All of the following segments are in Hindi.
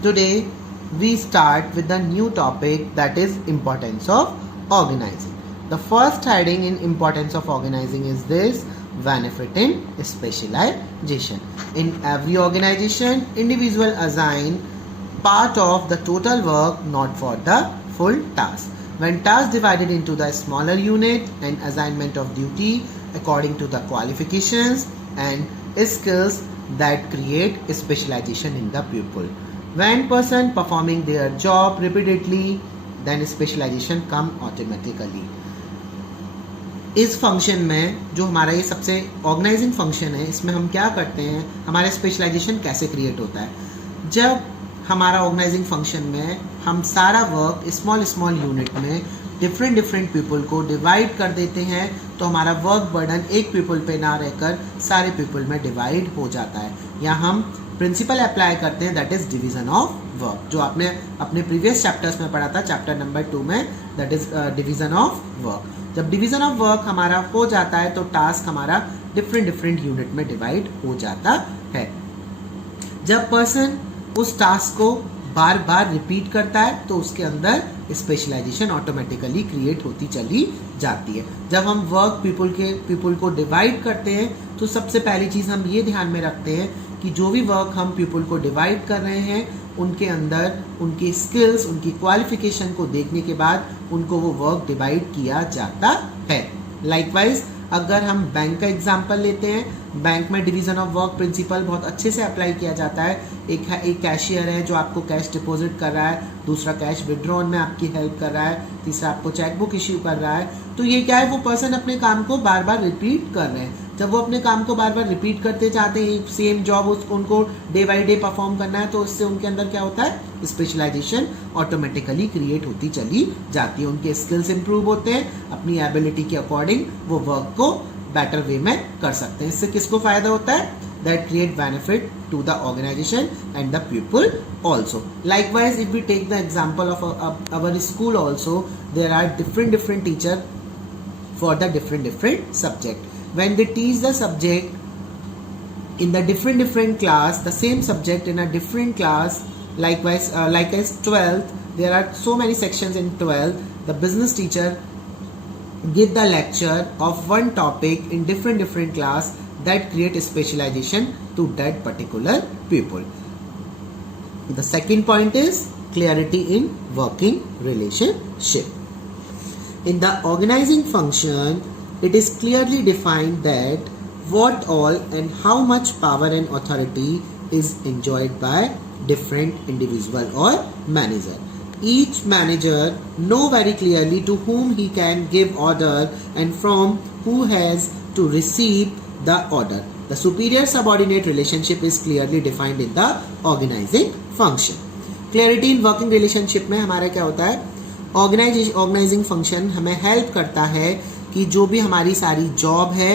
Today we start with the new topic, that is importance of organizing. The first heading in importance of organizing is this: benefit in specialization. In every organization, individual assign part of the total work, not for the full task. When tasks divided into the smaller unit and assignment of duty according to the qualifications and skills, that create specialization in the pupil. When person performing their job repeatedly, then specialization come automatically. इस फंक्शन में जो हमारा ये सबसे ऑर्गेनाइजिंग फंक्शन है, इसमें हम क्या करते हैं, हमारा स्पेशलाइजेशन कैसे क्रिएट होता है. जब हमारा ऑर्गेनाइजिंग फंक्शन में हम सारा वर्क स्मॉल यूनिट में डिफरेंट पीपल को डिवाइड कर देते हैं, तो हमारा वर्क बर्डन एक पीपल पे ना रहकर सारे पीपल में डिवाइड हो जाता है. या हम प्रिंसिपल अप्लाई करते हैं, that is division of work, जो आपने अपने प्रीवियस चैप्टर्स में पढ़ा था, चैप्टर नंबर 2 में, that is division of work. जब डिवीजन ऑफ वर्क हमारा हो जाता है तो टास्क हमारा डिफरेंट यूनिट में डिवाइड हो जाता है. जब पर्सन उस टास्क को बार बार रिपीट करता है तो उसके अंदर स्पेशलाइजेशन ऑटोमेटिकली क्रिएट होती चली जाती है. जब हम वर्क पीपल को डिवाइड करते हैं तो सबसे पहली चीज़ हम ये ध्यान में रखते हैं कि जो भी वर्क हम पीपल को डिवाइड कर रहे हैं उनके अंदर उनके स्किल्स, उनकी क्वालिफिकेशन को देखने के बाद उनको वो वर्क डिवाइड किया जाता है. लाइकवाइज अगर हम बैंक का एग्जांपल लेते हैं, बैंक में डिवीजन ऑफ वर्क प्रिंसिपल बहुत अच्छे से अप्लाई किया जाता है. एक कैशियर है जो आपको कैश डिपॉजिट कर रहा है, दूसरा कैश विड्रॉल में आपकी हेल्प कर रहा है, तीसरा आपको चेकबुक इश्यू कर रहा है. तो ये क्या है, वो पर्सन अपने काम को बार बार रिपीट कर रहे हैं. जब वो अपने काम को बार बार रिपीट करते जाते हैं, सेम जॉब उनको डे बाई डे परफॉर्म करना है, तो उससे उनके अंदर क्या होता है, स्पेशलाइजेशन ऑटोमेटिकली क्रिएट होती चली जाती है. उनके स्किल्स इंप्रूव होते हैं, अपनी एबिलिटी के अकॉर्डिंग वो वर्क को बेटर वे में कर सकते हैं. इससे किसको फायदा होता है, that create benefit to the organisation and the people also. Likewise if we take the example of our school also, there are different teacher for the different subject. When they teach the subject in the different class, the same subject in a different class, likewise like as 12th, there are so many sections in 12th. The business teacher give the lecture of one topic in different class, that create a specialization to that particular people. The second point is clarity in working relationship. In the organizing function, it is clearly defined that what all and how much power and authority is enjoyed by different individual or manager. Each manager know very clearly to whom he can give order and from who has to receive the order. The superior subordinate relationship is clearly defined in the organizing function. Clarity in working relationship में हमारा क्या होता है, ऑर्गेनाइजिंग फंक्शन हमें हेल्प करता है कि जो भी हमारी सारी जॉब है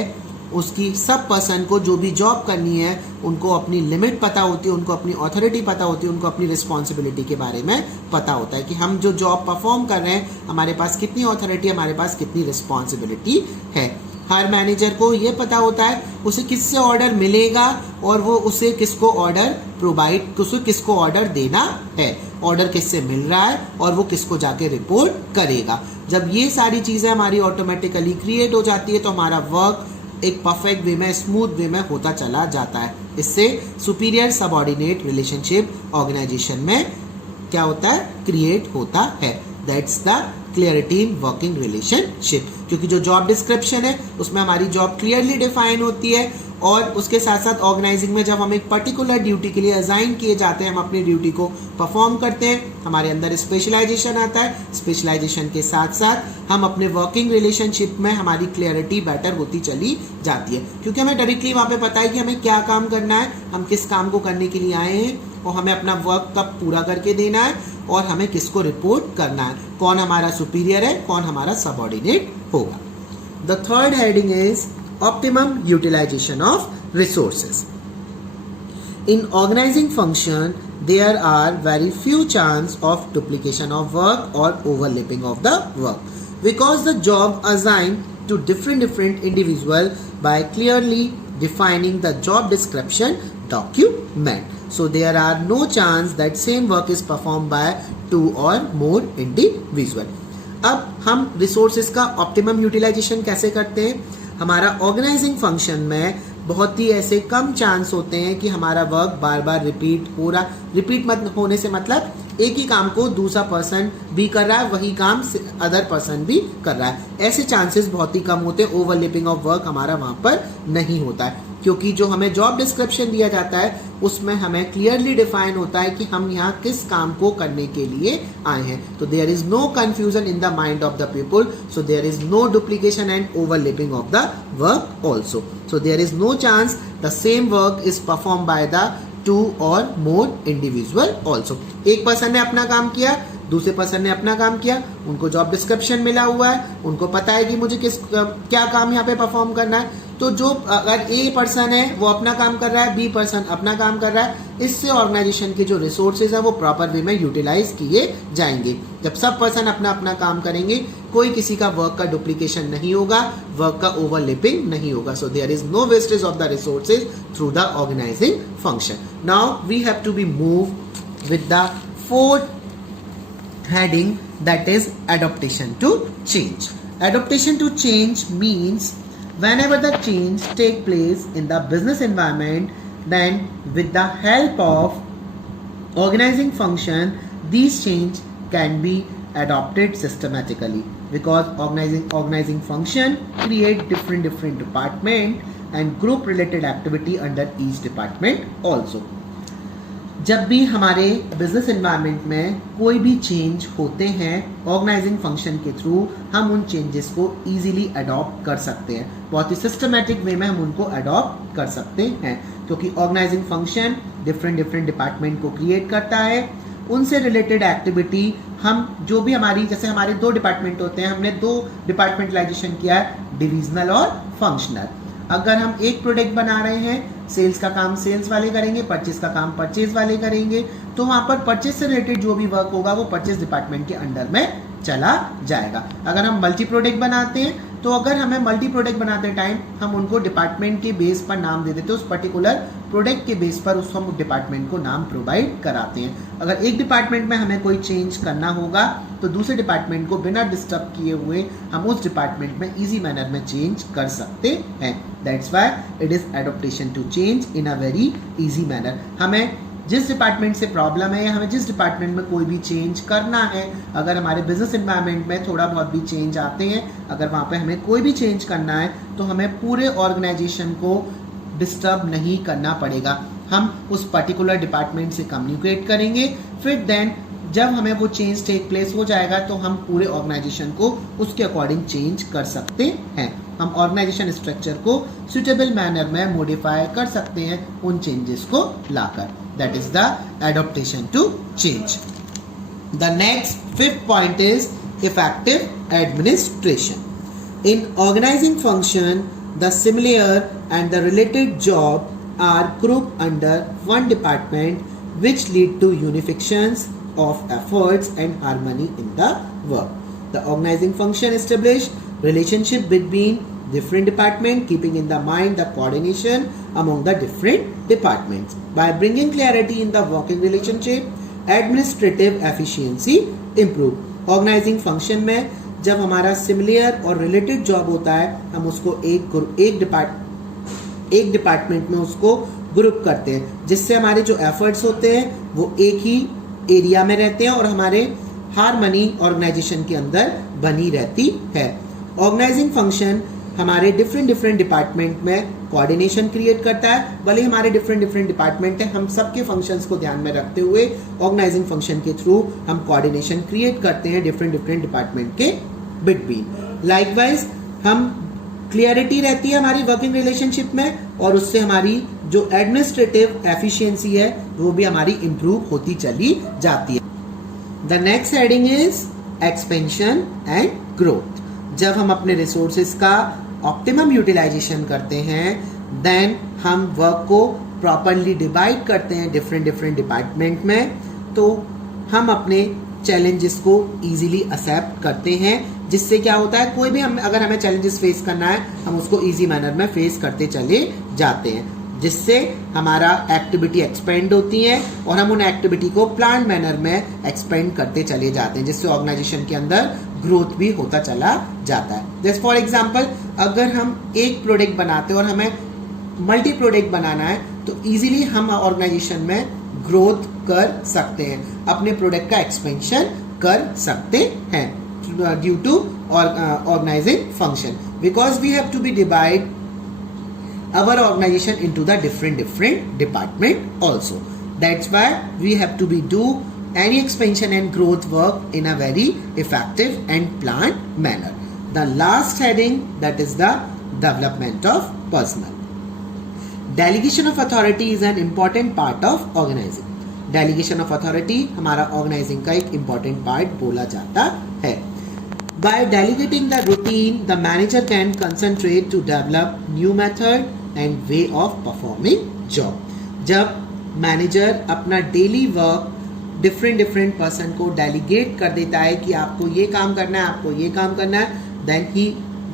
उसकी सब पर्सन को जो भी जॉब करनी है उनको अपनी लिमिट पता होती है, उनको अपनी अथॉरिटी पता होती है, उनको अपनी रिस्पॉन्सिबिलिटी के बारे में पता होता है कि हम जो जॉब परफॉर्म कर रहे हैं हमारे पास कितनी अथॉरिटी, हमारे पास कितनी रिस्पॉन्सिबिलिटी है. हर मैनेजर को ये पता होता है उसे किससे ऑर्डर मिलेगा और वो उसे किसको ऑर्डर प्रोवाइड, उसे किसको ऑर्डर देना है, ऑर्डर किससे मिल रहा है और वो किसको जाके रिपोर्ट करेगा. जब ये सारी चीज़ें हमारी ऑटोमेटिकली क्रिएट हो जाती है तो हमारा वर्क एक परफेक्ट वे में, स्मूथ वे में होता चला जाता है. इससे सुपीरियर सबऑर्डिनेट रिलेशनशिप ऑर्गेनाइजेशन में क्या होता है, क्रिएट होता है. That's the clarity in working relationship, क्योंकि जो जॉब डिस्क्रिप्शन है उसमें हमारी जॉब क्लियरली डिफाइन होती है और उसके साथ साथ ऑर्गेनाइजिंग में जब हम एक पर्टिकुलर ड्यूटी के लिए असाइन किए जाते हैं, हम अपनी ड्यूटी को परफॉर्म करते हैं, हमारे अंदर स्पेशलाइजेशन आता है. स्पेशलाइजेशन के साथ साथ हम अपने वर्किंग रिलेशनशिप में हमारी क्लियरिटी बेटर होती चली जाती है, क्योंकि हमें डायरेक्टली वहाँ पे पता है कि हमें क्या काम करना है, हम किस काम को करने के लिए आए हैं और हमें अपना वर्क कब पूरा करके देना है और हमें किसको रिपोर्ट करना है, कौन हमारा सुपीरियर है, कौन हमारा सबऑर्डिनेट होगा. The third heading is optimum utilization of resources. In organizing function, there are very few chance of duplication of work or overlapping of the work, because the job assigned to different individual by clearly defining the job description document. so there are no chance that same work is performed by 2 or more individual. अब हम रिसोर्सेज का ऑप्टिमम यूटिलाइजेशन कैसे करते हैं? हमारा ऑर्गेनाइजिंग फंक्शन में बहुत ही ऐसे कम चांस होते हैं कि हमारा वर्क बार बार रिपीट हो रहा. रिपीट मत होने से मतलब एक ही काम को दूसरा पर्सन भी कर रहा है, वही काम अदर पर्सन भी कर रहा है. ऐसे चांसेस बहुत ही कम होते हैं. ओवरलैपिंग ऑफ वर्क हमारा वहां पर नहीं होता है, क्योंकि जो हमें जॉब डिस्क्रिप्शन दिया जाता है उसमें हमें क्लियरली डिफाइन होता है कि हम यहाँ किस काम को करने के लिए आए हैं. तो there is no confusion in the mind of the people, so there is no duplication and overlapping of the work also. So there is no chance the same work is perform by the 2 or more individual also. एक पर्सन ने अपना काम किया, दूसरे पर्सन ने अपना काम किया, उनको जॉब डिस्क्रिप्शन मिला हुआ है, उनको पता है कि मुझे क्या काम यहाँ पे परफॉर्म करना है. तो जो अगर ए पर्सन है वो अपना काम कर रहा है, बी पर्सन अपना काम कर रहा है, इससे ऑर्गेनाइजेशन के जो रिसोर्सेज है वो प्रॉपर वे में यूटिलाइज किए जाएंगे. जब सब पर्सन अपना अपना काम करेंगे, कोई किसी का वर्क का डुप्लीकेशन नहीं होगा, वर्क का ओवरलैपिंग नहीं होगा. So there is no wastage of the resources through the organising function. Now we have to be move with the fourth heading, that is adaptation to change. Adaptation to change means whenever the change take place in the business environment, then with the help of organizing function, these change can be adopted systematically, because organizing function create different department and group related activity under each department also. जब भी हमारे बिजनेस एनवायरनमेंट में कोई भी चेंज होते हैं, ऑर्गेनाइजिंग फंक्शन के थ्रू हम उन चेंजेस को इजीली अडॉप्ट कर सकते हैं. बहुत ही सिस्टमैटिक वे में हम उनको अडॉप्ट कर सकते हैं, क्योंकि ऑर्गेनाइजिंग फंक्शन डिफरेंट डिपार्टमेंट को क्रिएट करता है. उनसे रिलेटेड एक्टिविटी हम जो भी हमारी, जैसे हमारे 2 डिपार्टमेंट होते हैं, हमने 2 डिपार्टमेंटलाइजेशन किया है, डिविजनल और फंक्शनल. अगर हम एक प्रोडक्ट बना रहे हैं, सेल्स का काम सेल्स वाले करेंगे, परचेज का काम परचेज वाले करेंगे, तो वहां पर परचेज से रिलेटेड जो भी वर्क होगा वो परचेज डिपार्टमेंट के अंडर में चला जाएगा. अगर हम मल्टी प्रोडक्ट बनाते हैं, तो अगर हमें मल्टी प्रोडक्ट बनाते टाइम हम उनको डिपार्टमेंट के बेस पर नाम दे देते हैं, उस पर्टिकुलर प्रोडक्ट के बेस पर उस हम डिपार्टमेंट को नाम प्रोवाइड कराते हैं. अगर एक डिपार्टमेंट में हमें कोई चेंज करना होगा, तो दूसरे डिपार्टमेंट को बिना डिस्टर्ब किए हुए हम उस डिपार्टमेंट में इजी मैनर में चेंज कर सकते हैं. That's why it is adaptation to change in a very easy manner. हमें जिस डिपार्टमेंट से प्रॉब्लम है या हमें जिस डिपार्टमेंट में कोई भी चेंज करना है, अगर हमारे बिजनेस एनवायरनमेंट में थोड़ा बहुत भी चेंज आते हैं, अगर वहाँ पे हमें कोई भी चेंज करना है, तो हमें पूरे ऑर्गेनाइजेशन को डिस्टर्ब नहीं करना पड़ेगा. हम उस पर्टिकुलर डिपार्टमेंट से कम्युनिकेट करेंगे, फिर देन जब हमें वो चेंज टेक प्लेस हो जाएगा तो हम पूरे ऑर्गेनाइजेशन को उसके अकॉर्डिंग चेंज कर सकते हैं. हम ऑर्गेनाइजेशन स्ट्रक्चर को सुटेबल मैनर में मॉडिफाई कर सकते हैं उन चेंजेस को लाकर. That is the adaptation to change. The next 5th point is effective administration. In organising function the similar and the related job are grouped under one department, which lead to unifications of efforts and harmony in the work. The organizing function establish relationship between different departments, keeping in the mind the coordination among the different departments. By bringing clarity in the working relationship, administrative efficiency improve. Organizing function में जब हमारा सिमिलर और रिलेटेड जॉब होता है, हम उसको एक डिपार्टमेंट में उसको ग्रुप करते हैं, जिससे हमारे जो एफर्ट्स होते हैं वो एक ही एरिया में रहते हैं और हमारे हार्मनी ऑर्गेनाइजेशन के अंदर बनी रहती है. ऑर्गेनाइजिंग फंक्शन हमारे डिफरेंट डिपार्टमेंट में कोऑर्डिनेशन क्रिएट करता है. भले हमारे डिफरेंट डिपार्टमेंट है, हम सबके फंक्शंस को ध्यान में रखते हुए ऑर्गेनाइजिंग फंक्शन के थ्रू हम कोऑर्डिनेशन क्रिएट करते हैं डिफरेंट डिपार्टमेंट के बिटवीन. लाइकवाइज हम क्लियरिटी रहती है हमारी वर्किंग रिलेशनशिप में, और उससे हमारी जो एडमिनिस्ट्रेटिव एफिशिएंसी है वो भी हमारी इंप्रूव होती चली जाती है. The next heading is expansion and growth. जब हम अपने रिसोर्सेज का ऑप्टिमम यूटिलाइजेशन करते हैं, देन हम वर्क को प्रॉपरली डिवाइड करते हैं डिफरेंट डिपार्टमेंट में, तो हम अपने चैलेंजेस को इजीली एक्सेप्ट करते हैं, जिससे क्या होता है, कोई भी अगर हमें चैलेंजेस फेस करना है, हम उसको इजी मैनर में फेस करते चले जाते हैं. जिससे हमारा एक्टिविटी एक्सपेंड होती है और हम उन एक्टिविटी को प्लान मैनर में एक्सपेंड करते चले जाते हैं, जिससे ऑर्गेनाइजेशन के अंदर ग्रोथ भी होता चला जाता है। जैसे फॉर एग्जांपल अगर हम एक प्रोडक्ट बनाते हैं और हमें मल्टी प्रोडक्ट बनाना है तो इजीली हम ऑर्गेनाइजेशन में ग्रोथ कर सकते हैं, अपने प्रोडक्ट का एक्सपेंशन कर सकते हैं due to organising function, because we have to be divide our organization into the different department also. That's why we have to be do any expansion and growth work in a very effective and planned manner. The last heading, that is the development of personnel. Delegation of authority is an important part of organizing. Delegation of authority हमारा organizing का एक important part बोला जाता है. By delegating the routine, the manager can concentrate to develop new method and way of performing job. जब मैनेजर अपना डेली वर्क डिफरेंट पर्सन को डेलीगेट कर देता है कि आपको ये काम करना है, आपको ये काम करना है,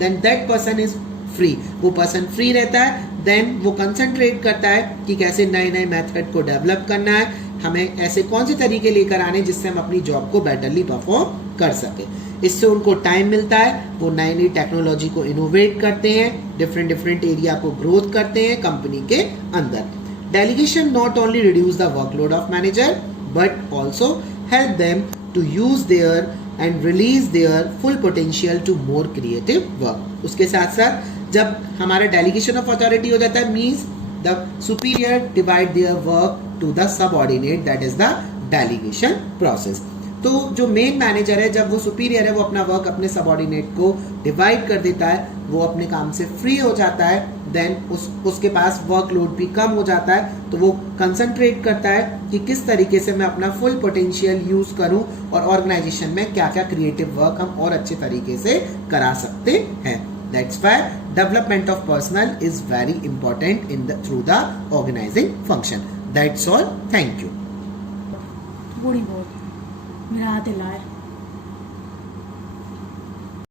then that person is free. वो पर्सन फ्री रहता है, देन वो कंसंट्रेट करता है कि कैसे नए नए मेथड को डेवलप करना है, हमें ऐसे कौन से तरीके लेकर आने जिससे हम अपनी जॉब को बेटरली परफॉर्म कर सके। इससे उनको टाइम मिलता है, वो नई नई टेक्नोलॉजी को इनोवेट करते हैं, डिफरेंट एरिया को ग्रोथ करते हैं कंपनी के अंदर। Delegation not only reduce the workload of manager but also help them to use their and release their full potential to more creative work. उसके साथ साथ जब हमारा डेलीगेशन ऑफ अथॉरिटी हो जाता है, means the superior divide their work to the subordinate, that is the delegation process. तो जो मेन मैनेजर है, जब वो सुपीरियर है, वो अपना वर्क अपने सबऑर्डिनेट को डिवाइड कर देता है, वो अपने काम से फ्री हो जाता है, देन उसके पास वर्कलोड भी कम हो जाता है, तो वो कंसंट्रेट करता है कि किस तरीके से मैं अपना फुल पोटेंशियल यूज करूं और ऑर्गेनाइजेशन में क्या क्या क्रिएटिव वर्क हम और अच्छे तरीके से करा सकते हैं। That's why development of personal is very important in the through the organising function. That's all, thank you. थोड़ी बहुत मेरा हाथ हिला है।